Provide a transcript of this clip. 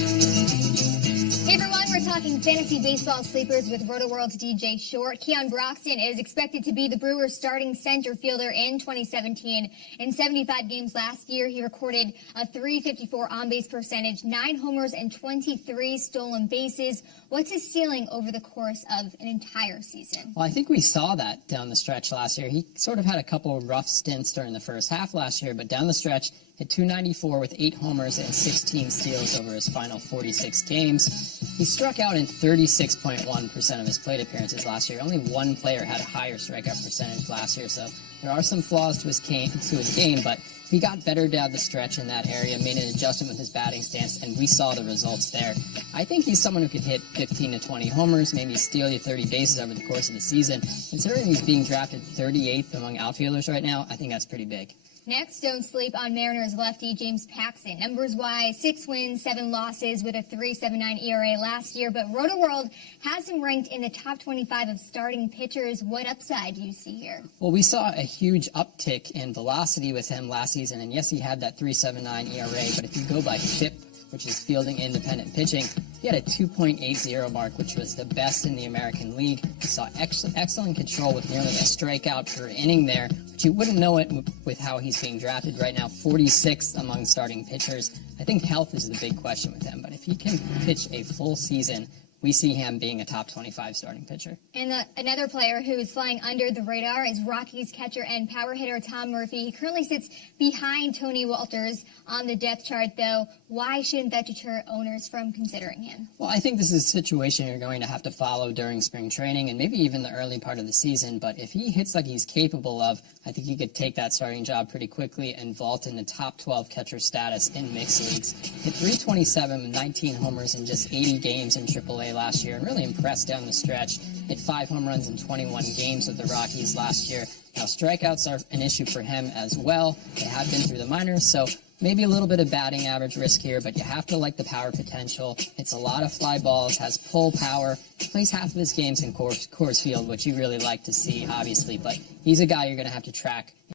Hey everyone, we're talking fantasy baseball sleepers with RotoWorld's DJ Short. Keon Broxton is expected to be the Brewers' starting center fielder in 2017. In 75 games last year, he recorded a .354 on-base percentage, 9 homers, and 23 stolen bases. What's his ceiling over the course of an entire season? Well, I think we saw that down the stretch last year. He sort of had a couple of rough stints during the first half last year, but down the stretch, hit .294 with 8 homers and 16 steals over his final 46 games. He struck out in 36.1% of his plate appearances last year. Only one player had a higher strikeout percentage last year, so there are some flaws to his game, but he got better down the stretch in that area, made an adjustment with his batting stance, and we saw the results there. I think he's someone who could hit 15 to 20 homers, maybe steal you 30 bases over the course of the season. Considering he's being drafted 38th among outfielders right now, I think that's pretty big. Next, don't sleep on Mariners lefty James Paxton. Numbers-wise, 6 wins, 7 losses with a .379 ERA last year, but RotoWorld has him ranked in the top 25 of starting pitchers. What upside do you see here? Well, we saw a huge uptick in velocity with him last season, and yes, he had that .379 ERA, but if you go by FIP, which is fielding independent pitching, he had a 2.80 mark, which was the best in the American League. He saw excellent control with nearly a strikeout per inning there, but you wouldn't know it with how he's being drafted right now, 46th among starting pitchers. I think health is the big question with him, but if he can pitch a full season, we see him being a top 25 starting pitcher. And another player who is flying under the radar is Rockies catcher and power hitter Tom Murphy. He currently sits behind Tony Walters on the depth chart, though. Why shouldn't that deter owners from considering him? Well, I think this is a situation you're going to have to follow during spring training and maybe even the early part of the season. But if he hits like he's capable of, I think he could take that starting job pretty quickly and vault into top 12 catcher status in mixed leagues. Hit .327 with 19 homers in just 80 games in AAA last year and really impressed down the stretch. Hit 5 home runs in 21 games with the Rockies last year. Now, strikeouts are an issue for him as well. They have been through the minors, so maybe a little bit of batting average risk here, but you have to like the power potential. It's a lot of fly balls, has pull power, plays half of his games in Coors Field, which you really like to see, obviously, but he's a guy you're going to have to track